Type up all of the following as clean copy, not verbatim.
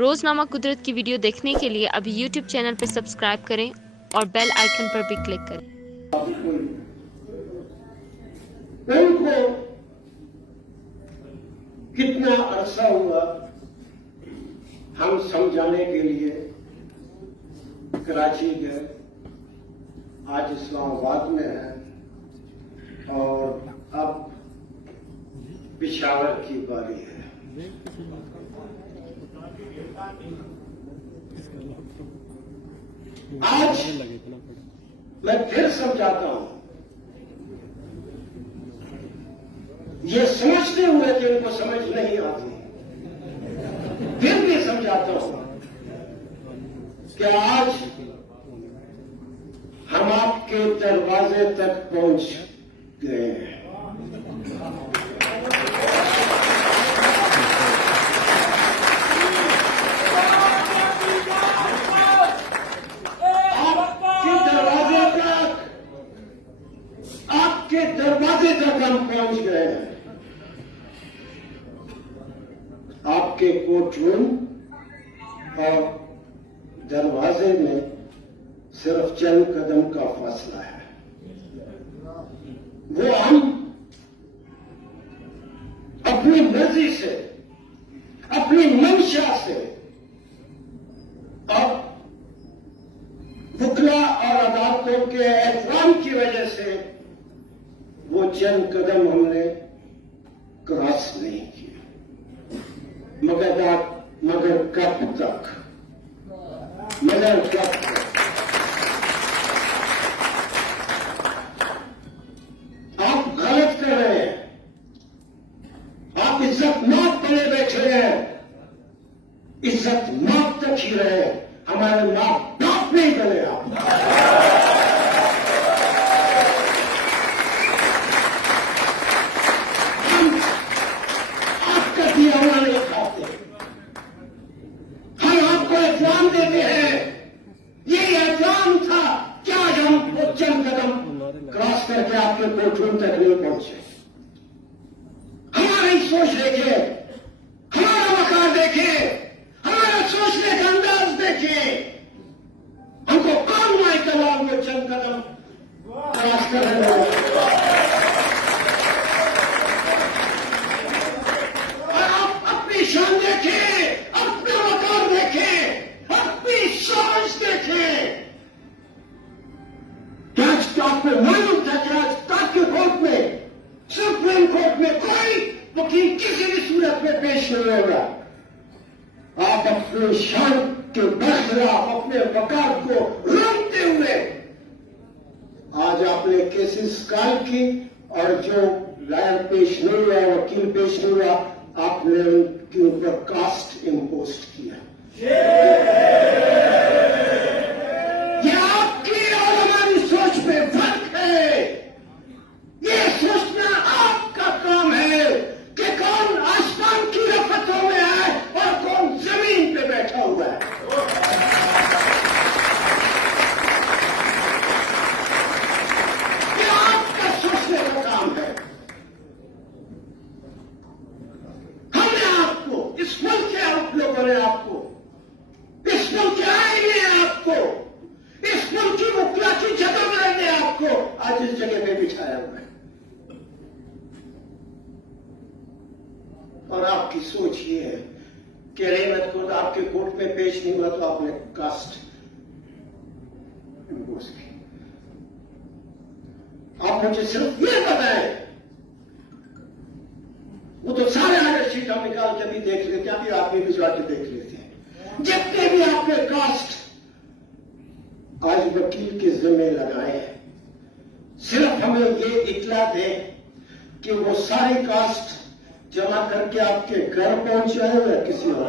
रोजनामा कुदरत की वीडियो देखने के लिए अभी यूट्यूब चैनल पर सब्सक्राइब करें और बेल आइकन पर भी क्लिक करें। उनको कितना अरसा हुआ हम समझाने के लिए कराची गए, आज इस्लामाबाद में है और अब पेशावर की बारी है। आज मैं फिर समझाता हूं, ये समझते हुए कि उनको समझ नहीं आती, फिर भी समझाता हूं कि आज हम आपके दरवाजे तक पहुंच गए हैं। आपके दरवाजे तक हम पहुंच गए हैं। आपके कोर्ट रूम और दरवाजे में सिर्फ चंद कदम का फासला है। वो हम अपनी मर्जी से, अपनी मंशा से और वकला और अदालतों के एहतराम की वजह से वो चंद कदम हमने क्रॉस नहीं किए। मगर कब तक? आप गलत कर रहे हैं। आप इज्जत माप बने बैठे हैं, इज्जत माप तक ही रहे, हमारे माप बाप नहीं बने आप। आपका दिया हुआ नहीं खाते, हम आपको एहतराम देते हैं। ये एहतराम था क्या हम वो चंद कदम क्रॉस करके आपके कोर्टरूम तक नहीं पहुंचे। हमारी सोच देखे, हमारा वकार देखे, हमारा सोचने का अंदाज देखे, हमको कौन हुआ इतना हुए चंद कदम क्रॉस कर रहे हो। और आप अपनी शान देखें, अपना वकार देखें, अपनी सोच देखें। क्या आपको मालूम था कि आज तक के कोर्ट में, सुप्रीम कोर्ट में कोई वकील किसी भी सूरत में पेश नहीं होगा। आप अपनी शान के बरखिलाफ अपने वकार को रोकते हुए आज आपने केसेस कायल की और जो लायर पेश नहीं हुआ, वकील पेश नहीं हुआ, आपने उनके ऊपर कास्ट इम्पोज किया। ये आपकी और हमारी सोच में फर्क है। ये सोचना आपका काम है कि कौन आसमान की रफ़तों में है और कौन जमीन पे बैठा हुआ है। ये आपका सोचने का काम है। हमने आपको, इस मुल्क के आप लोगों ने आपको, इस मुल्क के आईन ने आपको, इस मुल्क की वकला की जगह ने आपको आज इस जगह पे बिठाया हुआ है। और आपकी सोच ये है कि अहमद कुर्द आपके कोर्ट में पेश नहीं हुआ तो आपने कास्ट इम्पोज की। आप मुझे सिर्फ ये बताएं, वो तो सारे आगे शीट हम निकाल के भी देख लेते, अभी आप भी भिजवा के देख लेते हैं। जितने भी आपने कास्ट आज वकील के जिम्मे लगाए हैं, सिर्फ हमें ये इतला दें कि वो सारी कास्ट जमा करके आपके घर पहुंचे हैं या किसी और।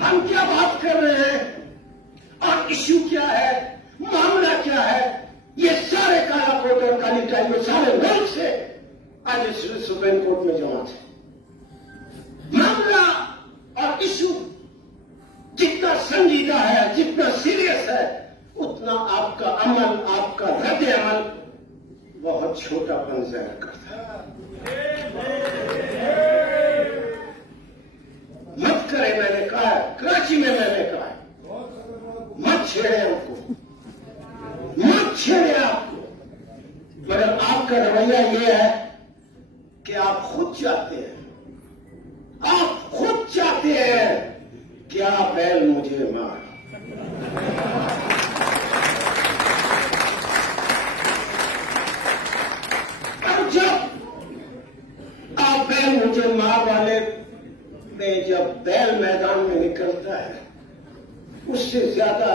हम क्या बात कर रहे हैं और इश्यू क्या है, मामला क्या है, ये सारे काला कोट और काली ये सारे मुल्क से आज इस सुप्रीम कोर्ट में जमा थे। मामला और इशू जितना संजीदा है, जितना सीरियस है, उतना आपका अमल, आपका रद्द अमल बहुत छोटापन जाहिर करता है। मत करें, मैंने कहा है, कराची में मैंने कहा है, मत छेड़े हमको, मत छेड़े आपको। मगर आपका रवैया यह है कि आप खुद चाहते हैं, आप खुद चाहते हैं क्या बैल मुझे मार। अब जब आप बैल मुझे मार वाले में जब बैल मैदान में निकलता है, उससे ज्यादा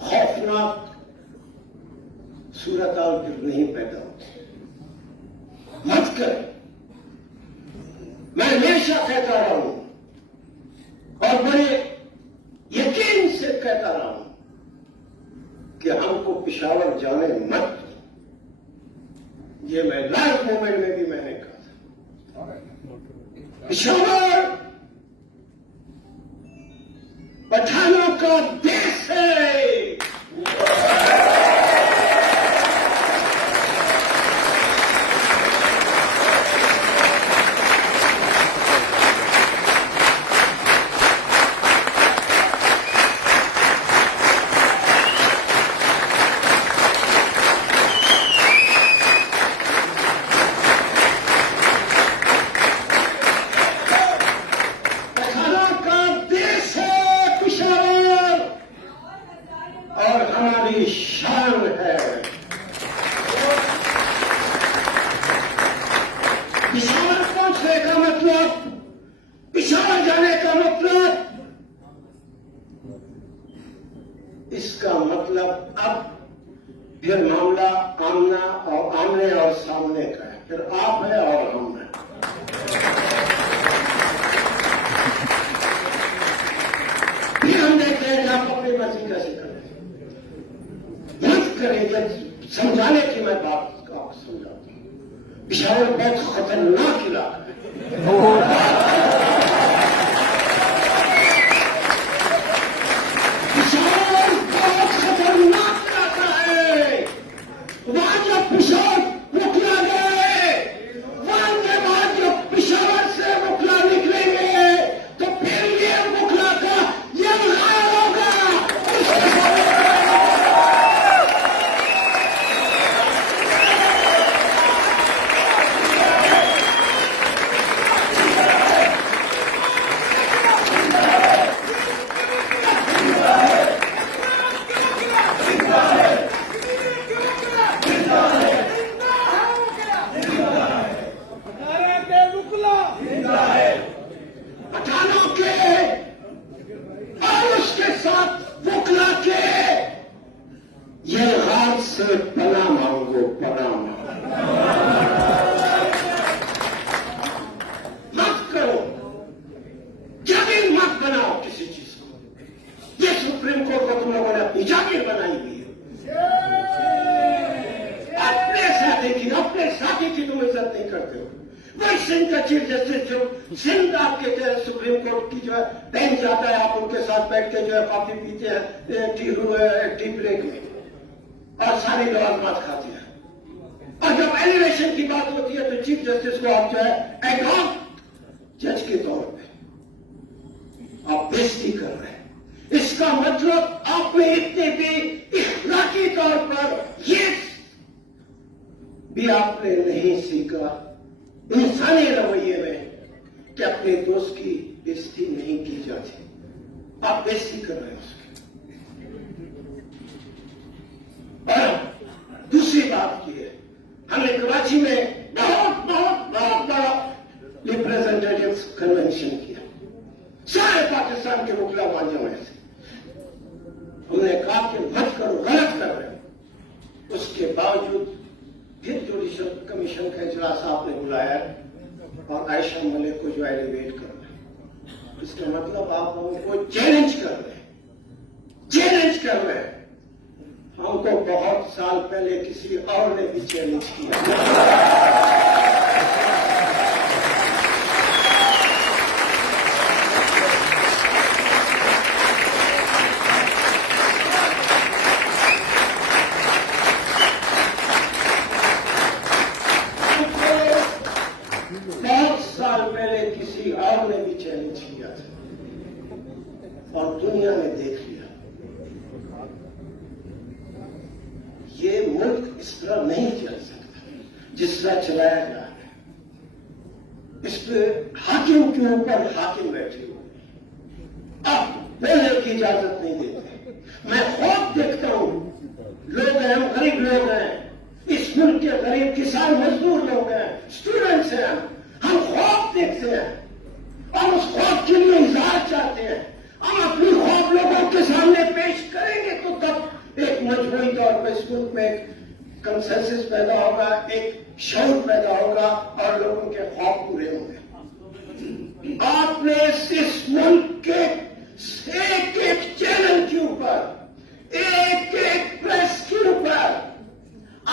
खौफनाक सूरत हाल फिर नहीं पैदा होती। मत करें। मैं हमेशा कहता रहा हूं और बड़े यकीन से कहता रहा हूं कि हमको पिशावर जाने मत दो। ये मैं लाइव मूवमेंट में भी मैंने कहा था, पिशावर पठानों का देश है। शान है। पिशावर पहुंचने का मतलब, पिशावर जाने का मतलब, इसका मतलब अब फिर मामला आमने और सामने का है। फिर आप है और हम है। फिर हम देखते हैं कि आप अपनी मर्जी कैसे करें। जब समझाने की मैं बात आपको समझाता हूं। पिशावर बहुत खतरनाक इलाका है। पिशावर बहुत खतरनाक इलाका है। वहां जब पिशावर मुखला गए, वहां के बाद जब पिशावर से मुखला निकलेंगे तो फिर ये मुखला का ये गायब होगा। से पना मांगो, पना मांगो। मत करो, जागीर मत बनाओ किसी चीज को। ये सुप्रीम कोर्ट को तुम लोगों ने अपनी जागीर बनाई हुई है। अपने साथी की तुम इज्जत नहीं करते हो। वही सिंध का चीफ जस्टिस जो सिंध आपके सुप्रीम कोर्ट की जो है बेंच जाता है, आप उनके साथ बैठ के जो है कॉफी पीते हैं टी ब्रेक में और सारी लवाजमात खाते हैं। और जब एलिवेशन की बात होती है तो चीफ जस्टिस को आप जो है एडहॉक जज के तौर पे आप बेइज्जती कर रहे हैं। इसका मतलब आपने इतने भी इखलाकी तौर पर ये भी आपने नहीं सीखा इंसानी रवैये में कि अपने दोस्त की बेइज्जती नहीं की जाती। आप बेइज्जती कर रहे हैं उसकी। और दूसरी बात की है, हमने कराची में बहुत बड़ा रिप्रेजेंटेटिव्स कन्वेंशन किया, सारे पाकिस्तान के वकील मान जमाए थे। हमने कहा कि मत करो, गलत कर रहे हो। उसके बावजूद फिर जुडिशल कमीशन का इजलास आपने बुलाया और आयशा मलिक को जो एलिवेट कर रहे हैं। इसका मतलब आप उनको चैलेंज कर रहे हैं, चैलेंज कर रहे हैं। हमको बहुत साल पहले किसी और ने भी चैलेंज किया। बहुत साल पहले किसी और ने भी चैलेंज किया था और दुनिया ने देख लिया। ये मुल्क इस तरह नहीं चल सकता जिस तरह चलाया जा रहा है। इस पे हाकिम के ऊपर हाकिम बैठे हुए अब बोलने की इजाजत नहीं देते। मैं खूब देखता हूं, लोग हैं, गरीब लोग हैं, इस मुल्क के गरीब किसान मजदूर लोग हैं, स्टूडेंट्स हैं, हम ख्वाब देखते हैं और उस ख्वाब के लिए इजहार चाहते हैं। हम अपनी ख्वाब लोगों के सामने पेश करेंगे तो तब एक मजबूरी तौर पर इस मुल्क में एक कंसेंसस पैदा होगा, एक शऊर पैदा होगा और लोगों के ख्वाब पूरे होंगे। आपने इस मुल्क के एक एक चैनल के ऊपर, एक एक प्रेस के ऊपर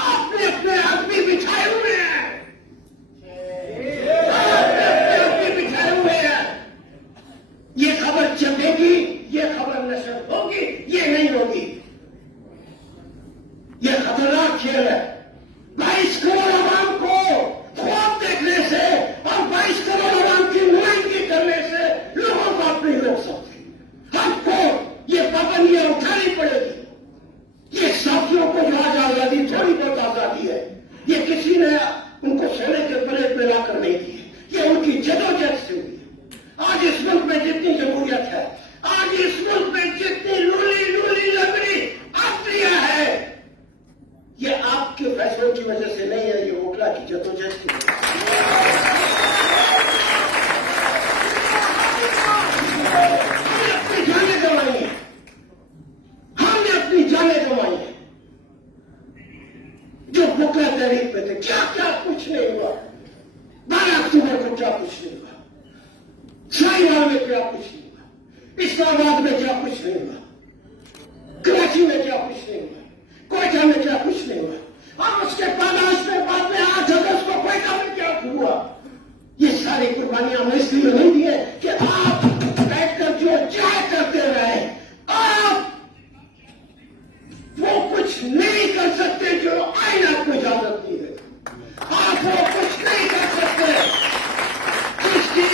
आपने अपने आदमी बिछाए हुए हैं, ये खबर चलेगी, ये खबर नशर होगी, ये नहीं होगी। ये खतरनाक खेल है। 22 करोड़ आवाम को ख्वाब देखने से और 22 करोड़ आवाम की नुमाइंदगी करने से लोगों को आप नहीं रोक सकते। हमको ये पाबंदियां उठानी पड़ेगी। ये साथियों को जो आज आजादी, थोड़ी बहुत आजादी है, ये किसी ने उनको सोने के प्लेट में लाकर नहीं दी है। ये उनकी जदोजहद से हुई है। आज इस मुल्क में जितनी जमहूरियत है, आज इस मुल्क में जितनी लूली लूली लंगड़ी आत्रिया है, ये आपके फैसलों की वजह से नहीं है, ये ओखला की जदोजहद की वजह से। हमने अपनी जानें गंवाई हैं, हमने अपनी जानें गंवाई हैं। जो बुकला तहरीक में थे, क्या क्या कुछ नहीं हुआ। 12 अक्टूबर को क्या कुछ नहीं हुआ, शाहीवाल में क्या कुछ नहीं हुआ, इस्लामाबाद में क्या कुछ नहीं हुआ, कराची में क्या कुछ नहीं हुआ, कोयटा में क्या कुछ नहीं हुआ, और उसके पैदाश में बाद में 8 अगस्त को कोयटा में क्या हुआ। ये सारी कुर्बानियां हमने इसलिए नहीं दी है कि आप बैठकर जो चाहे करते रहे। आप वो कुछ नहीं कर सकते जो आइन आपको इजाजत नहीं है। आप वो कुछ नहीं कर सकते जिसकी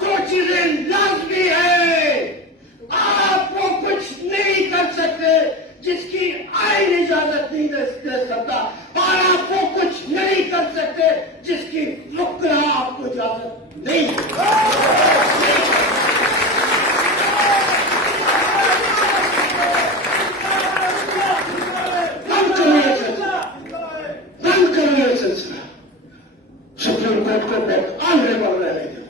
दो चीजें लाजमी है। आप वो कुछ नहीं कर सकते जिसकी आइन इजाजत नहीं दे सकता, और आप वो कुछ नहीं कर सकते जिसकी मुकर्रा आपको इजाजत नहीं बंद करिए सिलसिला। सुप्रीम कोर्ट को बहुत ऑनरेबल रहने दो।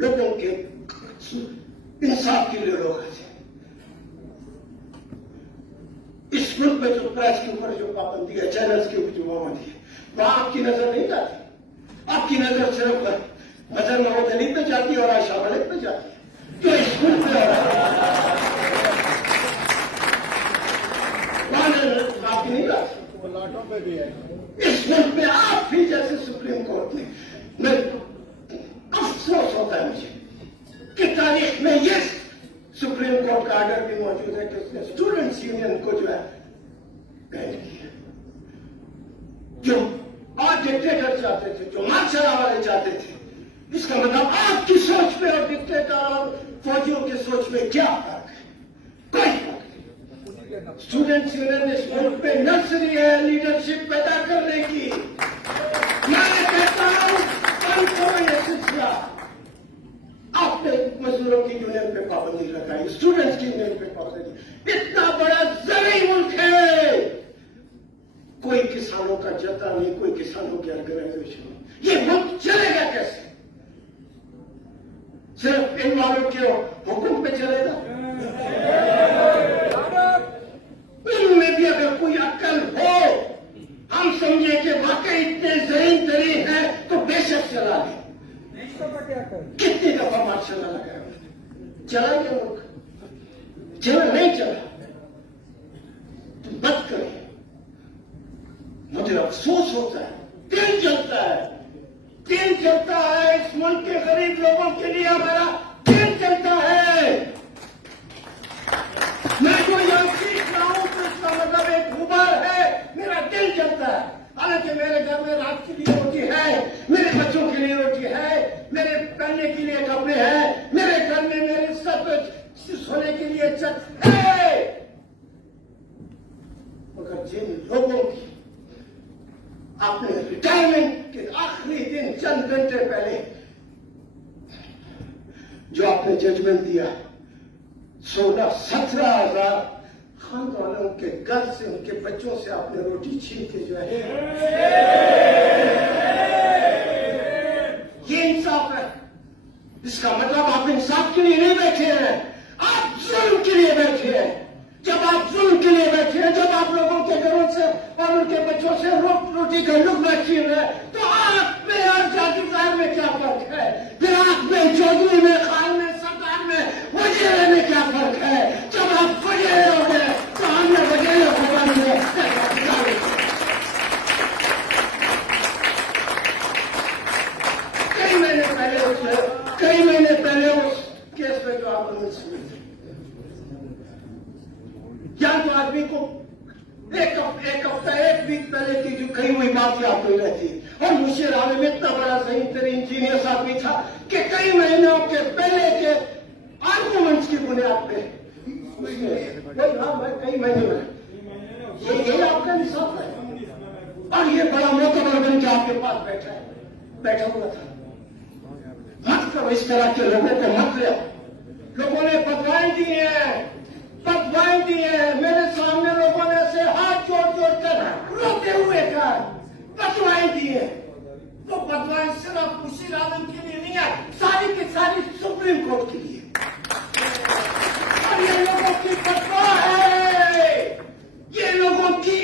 लोगों के इंसाफ के लिए लोग हैं। इस मुल्क में जो प्रेस के ऊपर जो पाबंदी है, चैनल्स के ऊपर जो पाबंदी है, वहां आपकी नजर नहीं जाती। आपकी नजर सिर्फ मजर नवाज अली पे जाती है और आयशा मलिक पे जाती है, जो इस मुल्क में हो रहा है। आपकी नहीं जाती, लाटों पे भी है। इस मुल्क में आप भी जैसे सुप्रीम कोर्ट ने, अफसोस होता है मुझे कि तारीख में ये सुप्रीम कोर्ट का ऑर्डर भी मौजूद है कि उसने स्टूडेंट्स यूनियन को जो है गाइड किया। जो और डिक्टेटर चाहते थे, जो मार्शल वाले चाहते थे, इसका मतलब आपकी सोच में और डिक्टेटर और फौजियों की सोच में क्या फर्क है? कोई फर्क नहीं। स्टूडेंट्स यूनियन इस मुल्क में नर्सरी है लीडरशिप पैदा करने की। मैं कहता हूं बंद करो ये सिलसिला। आपने मजदूरों की यूनियन पे पाबंदी लगाई, स्टूडेंट्स की यूनियन पे पाबंदी। इतना बड़ा जमीन मुल्क है, कोई किसानों का जता नहीं, कोई किसानों की ऑर्गेनाइजेशन नहीं। ये मुल्क चलेगा कैसे? सिर्फ इन वालों के हुक्म पे चलेगा? इनमें भी अगर कोई अक्ल हो, हम समझे कि वाकई इतने जरीन तरीन है तो बेशक चला ले। कितनी दफा मार्शल लगाया, चला गया मुल्क। चैनल नहीं चला तो मत करें। मुझे अफसोस होता है, दिल जलता है, दिल जलता है। इस मुल्क के गरीब लोगों के लिए हमारा दिल जलता है। मैं जो यहाँ सीख रहा हूँ तो इसका मतलब एक गुबार है, मेरा दिल जलता है। हालांकि मेरे घर में रात के लिए रोटी है, मेरे बच्चों के लिए रोटी है, मेरे पहनने के लिए कपड़े हैं, मेरे घर में मेरे सब सोने के लिए छत है। मगर जिन लोगों की आपने रिटायरमेंट के आखिरी दिन चंद घंटे पहले जो आपने जजमेंट दिया, 16-17 हजार खानदानों के घर से, उनके बच्चों से आपने रोटी छीन के जो है, ये इंसाफ है। इसका मतलब आप इंसाफ के लिए नहीं बैठे हैं, आप जुल्म के लिए बैठे हैं। जब आप जुल्म के लिए बैठे हैं, जब आप लोगों के घरों से और उनके बच्चों से रोटी का लुक़्मा छीन रहे हैं, तो आप में और जागीरदार में क्या फर्क है? फिर आप में, चौधरी में, खान में, सरदार में, वजीर में क्या फर्क है? जब आप वजीर होंगे तो हमने वजीर होगा। कई महीने पहले उस केस में जो आपने सुनी थी, या तो आदमी को एक हफ्ता, एक वीक पहले की जो कही हुई बात याद नहीं रहती। और मुशीर आलम इतना बड़ा सही तरीन जीनियस आदमी था कि कई महीनों के पहले के आर्गूमेंट्स की बुनियाद पे कई महीने में ये आपका इंसाफ है। और ये बड़ा मोतबर बन के आपके पास बैठा हुआ था। मत करो इस तरह के लोगों को, मत ले। लोगों ने फतवाएं दी हैं, मेरे सामने लोगों ने ऐसे हाथ जोड़ कर रोते हुए कहा, फतवाएं दी है। तो फतवाएं सिर्फ मुशीर आलम के लिए नहीं है, सारी की सारी सुप्रीम कोर्ट के लिए। और ये लोगों की फतवा है, ये लोगों की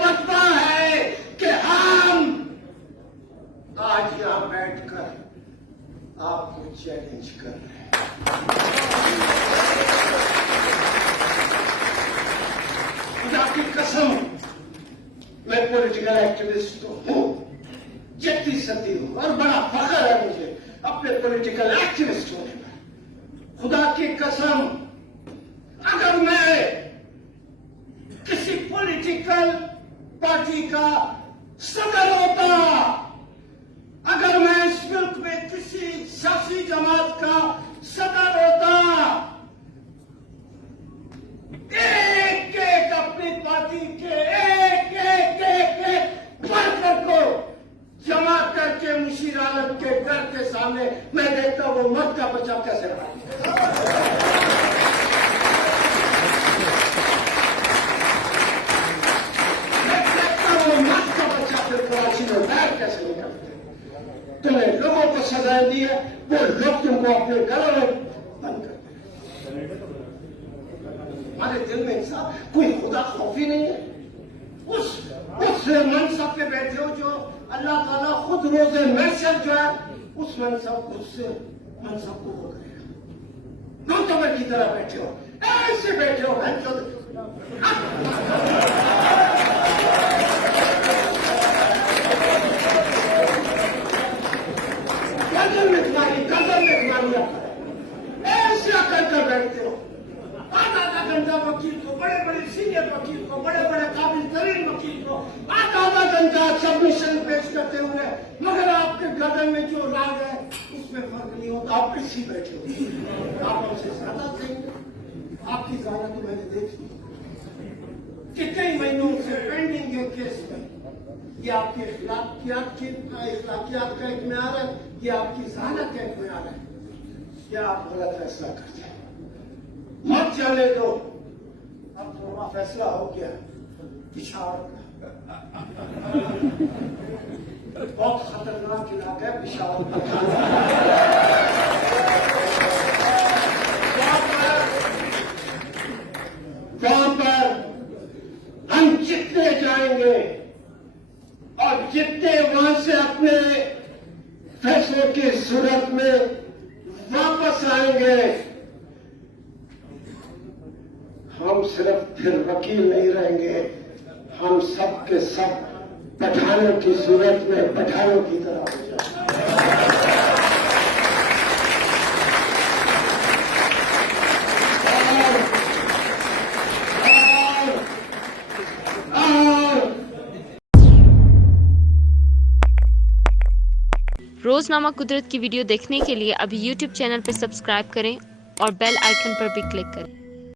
फतवा है कि हम आज यहां बैठकर आपको चैलेंज कर रहे हैं। खुदा की कसम, मैं पॉलिटिकल एक्टिविस्ट तो हूं, जितनी सदी हूं, और बड़ा फख्र है मुझे अपने पॉलिटिकल एक्टिविस्ट होने पर। खुदा की कसम, अगर मैं किसी पॉलिटिकल पार्टी का सदर होता, अगर मैं इस मुल्क में किसी सियासी जमात का सदर होता, एक अपनी पार्टी के एक वर्कर को जमा करके मुशीर आलम के घर के सामने मैं देखता वो मत का बचाव कैसे रहा। मैं देखता वो मत का बच्चा फिर कराची में बैठ कैसे निकलते। तुमने लोगों को सजाएं दी है, वो लोग तुमको अपने घरों में बंद कर। हमारे दिल में इंसान कोई खुदा खौफी नहीं है। उस मनसब पे बैठे हो जो अल्लाह ताला खुद रोज़े महशर जो है उस मनसब को वो करेगा। नौतबर की तरह बैठे हो, ऐसे बैठे हो, गर्दन में तुम्हारी ऐसे आकर कर बैठते हो। आधा घंटा वकील को, बड़े सीनियर वकील को, बड़े काबिल तरीन वकील को आधा घंटा सबमिशन पेश करते हुए, मगर आपके गर्दन में जो राग है उसमें फर्क नहीं होता। आप किसी बैठे हो, आप हमसे ज्यादा देंगे। आपकी ज्यादा तो मैंने देखी कि कई महीनों से पेंडिंग है केस में। ये आपके इखलाकियात का एक म्यार है, ये आपकी जहानत का एक म्यार है। क्या आप गलत फैसला करते हैं? मत जाने दो। अब थोड़ा फैसला हो गया पिशावर का। बहुत खतरनाक इलाका है पिशावर का। वहां पर हम जितने जाएंगे और जितने वहां से अपने फैसलों की सूरत में वापस आएंगे, सिर्फ फिर वकील नहीं रहेंगे, हम सब के सब पठानों की सूरत में पठानों की तरह हो जाएंगे। रोजनामा कुदरत की वीडियो देखने के लिए अभी यूट्यूब चैनल पर सब्सक्राइब करें और बेल आइकन पर भी क्लिक करें।